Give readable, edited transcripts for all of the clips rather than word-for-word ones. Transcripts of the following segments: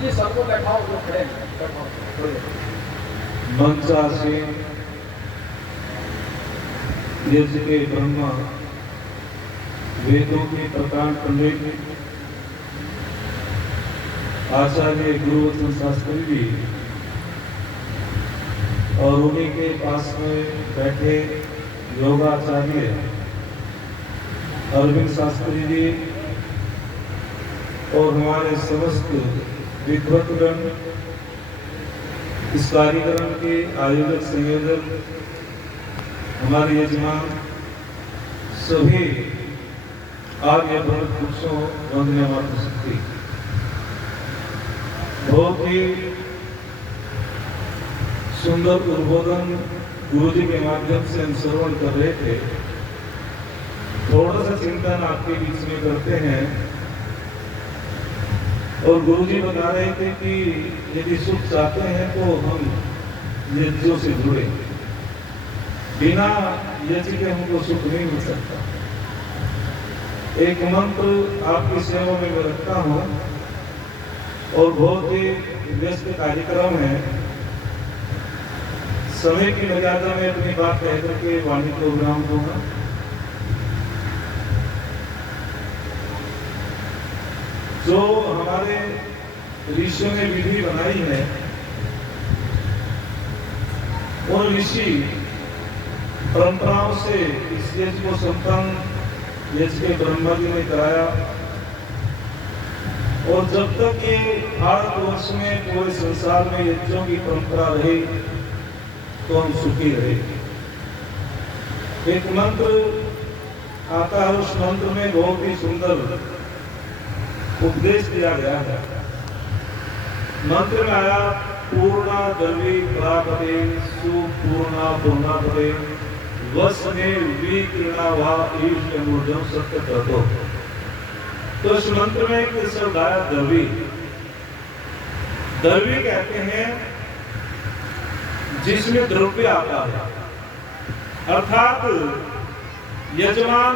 जी सबको बैठाओ, जो खड़े हैं बैठाओ। मंचासीन यज्ञ के ब्रह्मा वेदों के प्रकांड पंडित आचार्य गुरुवचन शास्त्री जी और उन्हीं के पास में बैठे योगाचार्य अरविंद शास्त्री जी और हमारे समस्त विद्वत्गण, इस कार्यक्रम के आयोजक संयोजक, हमारे यजमान, सभी आर्य भरत पुरुषों, वंदनीय मातृशक्ति। बहुत ही सुंदर उद्बोधन गुरुजी के माध्यम से हम श्रवण कर रहे थे। थोड़ा सा चिंतन आपके बीच में करते हैं। और गुरुजी बता रहे थे कि यदि सुख चाहते हैं तो हम यज्ञों से जुड़े, बिना यज्ञ के हमको सुख नहीं मिल सकता। एक मंत्र आपकी सेवा में मैं रखता हूँ और बहुत ही व्यस्त कार्यक्रम है। समय की मर्यादा में अपनी बात कह करके वाणी को विराम दूंगा। जो हमारे ऋषियों ने विधि बनाई है, उन ऋषि परंपराओं से इस यज्ञ को संपन्न यज्ञ के ब्रह्मा जी ने कराया। और जब तक ये भारतवर्ष में, पूरे संसार में यज्ञों की परंपरा रही तो हम सुखी रहे। एक मंत्र आता है, उस मंत्र में बहुत ही सुंदर उपदेश दिया गया है। मंत्र में आया, पूर्णा द्रवी प्रापते सुपूर्णा पूर्णापते वस्ने विकीर्णा वा ईश मूर्धम सत्य करतो। तो इस मंत्र में एक शब्द आया द्रवी। द्रवी कहते हैं जिसमें द्रव्य आता है, अर्थात यजमान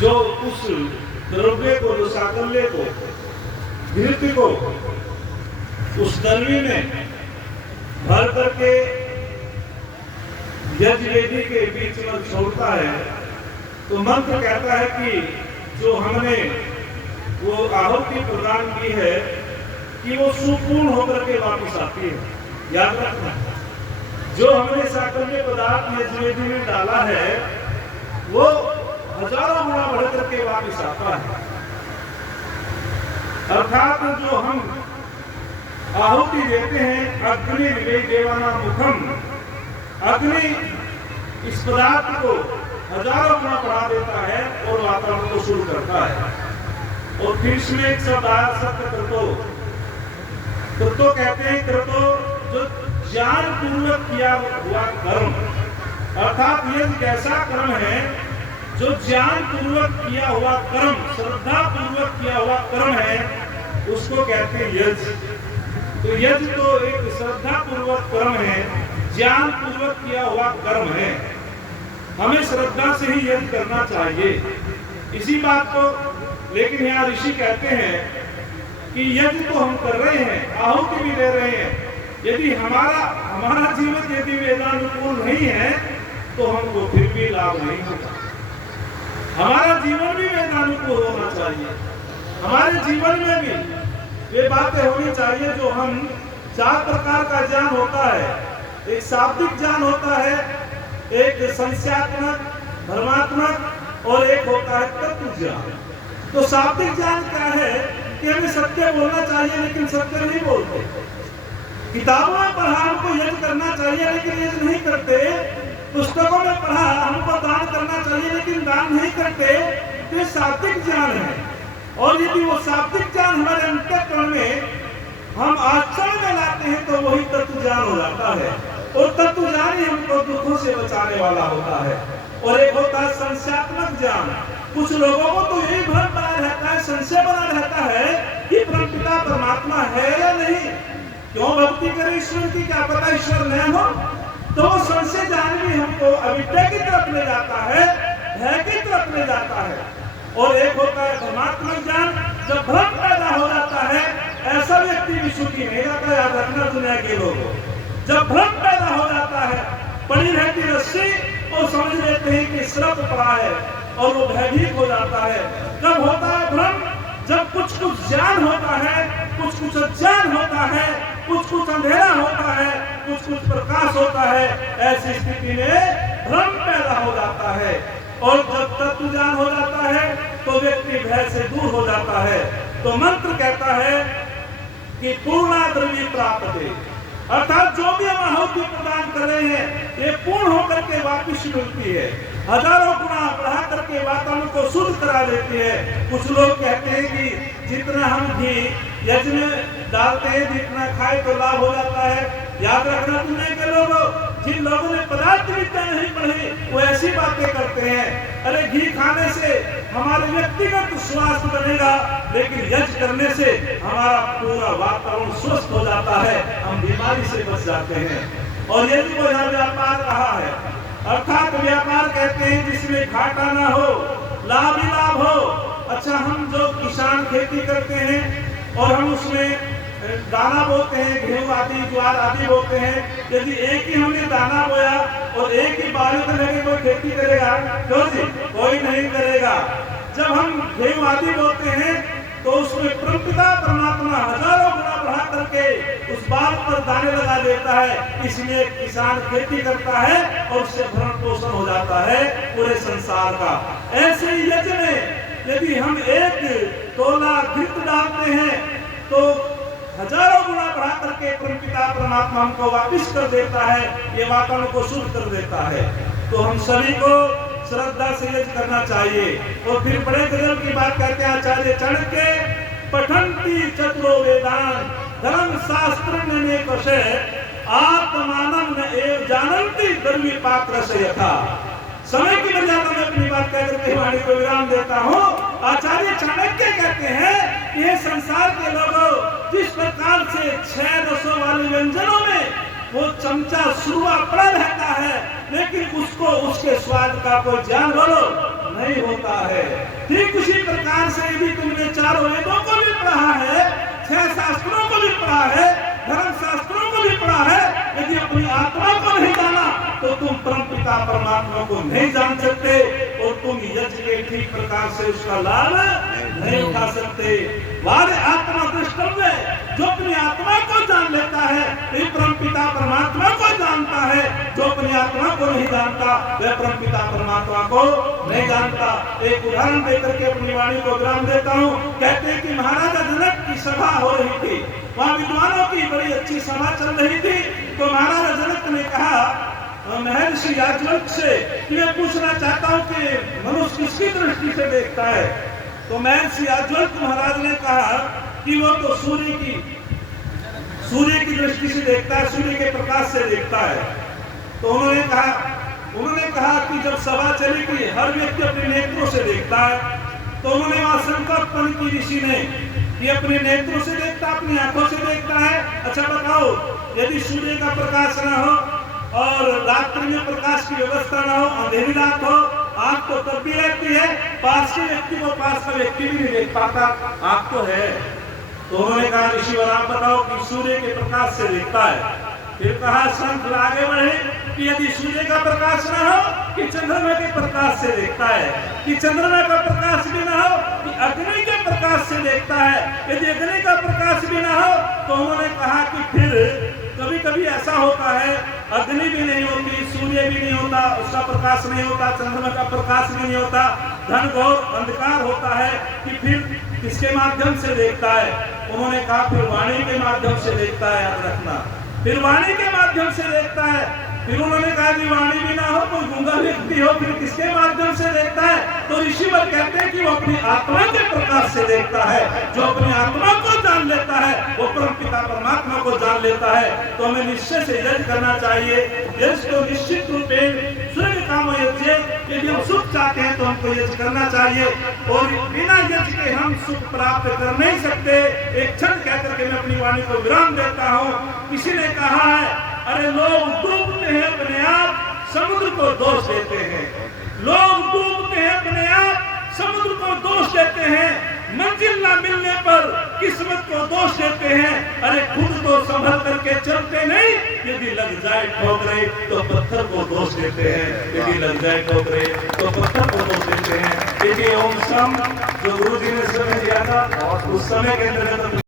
जो उस द्रव्य को, जो साकल्य को, घृत को उस दलवी में भर करके यज्ञ वेदी के बीच में छोड़ता है, तो मंत्र कहता है कि जो हमने वो आहुति प्रदान की है कि वो सुपूर्ण होकर के वापस आती है। याद रखना, जो हमने साकल्य पदार्थ यज्ञ वेदी में डाला है वो हजारों गुना बढ़ करके वापस आता है। अर्थात जो हम आहुति देते हैं, अग्नि देवाना मुखम, अग्नि इस पदार्थ को हजारों गुना बढ़ा देता है और वातावरण को शुरू करता है। और फिर इसमें एक शब्द आया, सत्य कृतो। कृतो कहते हैं, कृतो जो ज्ञान पूर्वक किया हुआ कर्म, अर्थात ये कैसा कर्म है जो ज्ञान पूर्वक किया हुआ कर्म, श्रद्धा पूर्वक किया हुआ कर्म है, उसको कहते हैं यज्ञ। तो यज्ञ तो एक श्रद्धा पूर्वक कर्म है, ज्ञान पूर्वक किया हुआ कर्म है। हमें श्रद्धा से ही यज्ञ करना चाहिए, इसी बात को। लेकिन यहाँ ऋषि कहते हैं कि यज्ञ तो हम कर रहे हैं, आहुति भी दे रहे हैं, यदि हमारा जीवन यदि वेदानुकूल नहीं है तो हमको फिर भी लाभ नहीं होगा। हमारा जीवन भी वेदानुकूल होना चाहिए। हमारे जीवन में भी ये बातें होनी चाहिए। जो हम 4 प्रकार का ज्ञान होता है, एक शाब्दिक ज्ञान होता है, एक संस्यात्मक, धर्मात्मक और एक होता है तत्व ज्ञान। तो शाब्दिक ज्ञान क्या है कि हमें सत्य बोलना चाहिए लेकिन सत्य नहीं बोलते। किताबों में पढ़ा हमको यज्ञ करना चाहिए लेकिन यज्ञ नहीं करते। पुस्तकों में पढ़ा हमको दान करना चाहिए लेकिन दान नहीं करते। तो ये शाब्दिक ज्ञान है। और यदि वो शाब्दिक ज्ञान हमारे अंतःकरण में हम आचरण में लाते हैं तो वही तत्व ज्ञान हो जाता है। और तत्व ज्ञान ही हमको दुखों से बचाने वाला होता है। और एक होता है संशयात्मक ज्ञान। कुछ लोगों को तो यही भ्रम बना रहता है, संशय बना रहता है कि परमपिता परमात्मा है या नहीं। क्यों भक्ति करें ईश्वर की, क्या पता ईश्वर न हो। तो वो संशय ज्ञान भी हमको अविद्या की तरफ ले जाता है, भय की तरफ ले जाता है। और एक होता है धर्मात्मक ज्ञान। जब भ्रम पैदा हो सुखी नहीं रहता, याद रखना दुनिया के लोगों। जब भ्रम पैदा हो जाता है, पड़ी रहती रस्सी और समझ लेते हैं कि श्रद्ध पड़ा है और वो भयभीत हो जाता है। कब होता है भ्रम? जब कुछ कुछ ज्ञान होता है, कुछ कुछ अज्ञान होता है, कुछ कुछ अंधेरा होता है, कुछ कुछ प्रकाश होता है। ऐसी स्थिति में भ्रम पैदा हो जाता है और जब तत्व ज्ञान हो जाता है तो व्यक्ति भय से दूर हो जाता है। तो मंत्र कहता है कि पूर्णा द्रव्य प्राप्त है, अर्थात जो भी हम आहुति प्रदान कर रहे हैं ये पूर्ण होकर के वापिस मिलती है, हजारों गुना बढ़ा करके वातावरण को शुद्ध करा देती है। कुछ लोग कहते हैं कि जितना हम घी यज्ञ में डालते हैं जितना खाए तो लाभ हो जाता है। याद रखना दुनिया के लोगों, जिन लोगों ने पदार्थ विद्या नहीं पढ़ी वो ऐसी बातें करते हैं, अरे घी खाने से हमारे व्यक्तिगत स्वास्थ्य बनेगा, लेकिन यज्ञ करने से हमारा पूरा वातावरण स्वस्थ हो जाता है, हम बीमारी से बच जाते हैं। और ये भी यहाँ व्यापार रहा है, अर्थात व्यापार कहते हैं जिसमें घाटा ना हो, लाभ ही लाभ हो। अच्छा, हम जो किसान खेती करते हैं और हम उसमें दाना बोते हैं, गेहूं आदि ज्वार आदि बोते हैं, यदि एक ही हमने दाना बोया और एक ही बारिश लगे कोई खेती करेगा? क्यों जी? कोई नहीं करेगा। जब हम गेहूं आदि बोते हैं तो उसमें परमपिता परमात्मा हजारों गुना बढ़ा करके उस बात पर दाने लगा देता है, इसलिए किसान खेती करता है और उससे भरण पोषण हो जाता है पूरे संसार का। ऐसे ही यज्ञ में यदि हम एक तोला घृत डालते हैं तो हजारों गुना बढ़ा करके परमपिता परमात्मा हमको वापिस कर देता है, ये वातावरण को शुद्ध कर देता है। तो हम सभी को श्रद्धा से यज्ञ करना चाहिए। और फिर बड़े गजब की बात कहते हैं आचार्य चाणक्य, पठन्ति चतुरो वेदान धर्म शास्त्र ने कशे आत्मानं न एव जानन्ति द्रव्य पात्र से यथा। समय की मर्यादा में अपनी बात कहकर के वाणी को विराम देता हूँ। आचार्य चाणक्य कहते हैं कि ये संसार के लोगों, जिस प्रकार से 6 रसों वाले व्यंजनों में वो चमचा सुरुआ पड़ा रहता है, लेकिन उसको उसके स्वाद का कोई ज्ञान बोलो नहीं होता है। ठीक उसी प्रकार से यदि तुमने 4 वेदों को भी पढ़ा है, 6 शास्त्रों को भी पढ़ा है, धर्म शास्त्रों को भी पढ़ा है, यदि अपनी आत्मा को नहीं जाना तो तुम परमपिता परमात्मा को नहीं जान सकते और तुम यज्ञ के ठीक प्रकार से उसका लाभ नहीं उठा सकते। वारे आत्मा दृष्टव्य, जो अपनी आत्मा को जान लेता है वही परमपिता परमात्मा को जानता है, जो अपनी आत्मा को नहीं जानता वह परमपिता परमात्मा को नहीं जानता। एक उदाहरण देकर के अपनी वाणी को विराम देता हूँ। कहते हैं कि महाराजा जनक की सभा हो रही थी, वहाँ विद्वानों की बड़ी अच्छी सभा चल रही थी। तो महाराजा जनक ने कहा महर्षि याज्ञवल्क्य से कि मैं पूछना चाहता हूँ कि मनुष्य किसकी दृष्टि से देखता है? तो महर्षि याज्ञवल्क्य महाराज ने कहा कि वो तो सूर्य की दृष्टि से देखता है, सूर्य के प्रकाश से देखता है। तो उन्होंने कहा कि जब सभा चली कि हर व्यक्ति अपने नेत्रों से देखता है, तो उन्होंने वहां शंका उत्पन्न की ऋषि ने कि अपने नेत्रों से देखता, अपनी आंखों से देखता है। अच्छा बताओ, यदि सूर्य का प्रकाश न हो और रात्रि में प्रकाश की व्यवस्था न हो, अंधेरी रात हो, आंख तो तब भी रहती है, पास के व्यक्ति को पास का व्यक्ति भी नहीं देख पाता, आंख तो है। तो उन्होंने कहा ऋषिवर आप बताओ कि सूर्य के प्रकाश से देखता है। फिर कहा संत आगे बढ़े कि यदि सूर्य का प्रकाश न हो कि चंद्रमा के प्रकाश से देखता है, कि चंद्रमा का प्रकाश भी न हो कि अग्नि के प्रकाश से देखता है, यदि अग्नि का प्रकाश भी न हो तो उन्होंने कहा कि फिर कभी कभी ऐसा होता है अग्नि भी नहीं होती, सूर्य भी नहीं होता, उसका प्रकाश नहीं होता, चंद्रमा का प्रकाश भी नहीं होता, घनघोर अंधकार होता है, कि फिर किसके माध्यम से देखता है? उन्होंने कहा फिर वाणी के माध्यम से देखता है, याद रखना, फिर वाणी के माध्यम से देखता है। फिर उन्होंने कहा कि वाणी भी ना हो, कोई गूंगा व्यक्ति हो, फिर किसके माध्यम से देखता है? तो ऋषिवर कहते हैं कि वो अपनी आत्मा के प्रकाश से देखता है। जो अपनी आत्मा को जान लेता है वो परमपिता परमात्मा को जान लेता है। तो हमें निश्चय से यज्ञ करना चाहिए। यज्ञ तो निश्चित रूप में स्वर्ग काम यज्ञ, यदि हम सुख चाहते हैं तो हमको यज्ञ करना चाहिए, और बिना यज्ञ के हम सुख प्राप्त कर नहीं सकते। एक क्षण कहकर के मैं अपनी वाणी को विराम देता हूँ। किसी ने कहा है, अरे लोग डूबते हैं अपने आप, समुद्र को दोष देते हैं। लोग डूबते हैं अपने आप, समुद्र को दोष देते हैं। मंजिल न मिलने पर किस्मत को दोष देते हैं। अरे खुद तो संभल करके चलते नहीं, यदि लग जाए ठोकरे तो पत्थर को दोष देते हैं, यदि लग जाए ठोकरे तो पत्थर को दोष देते हैं। देखिए ओम सम जो गुरु जी ने समय दिया था उस समय के अंतर्गत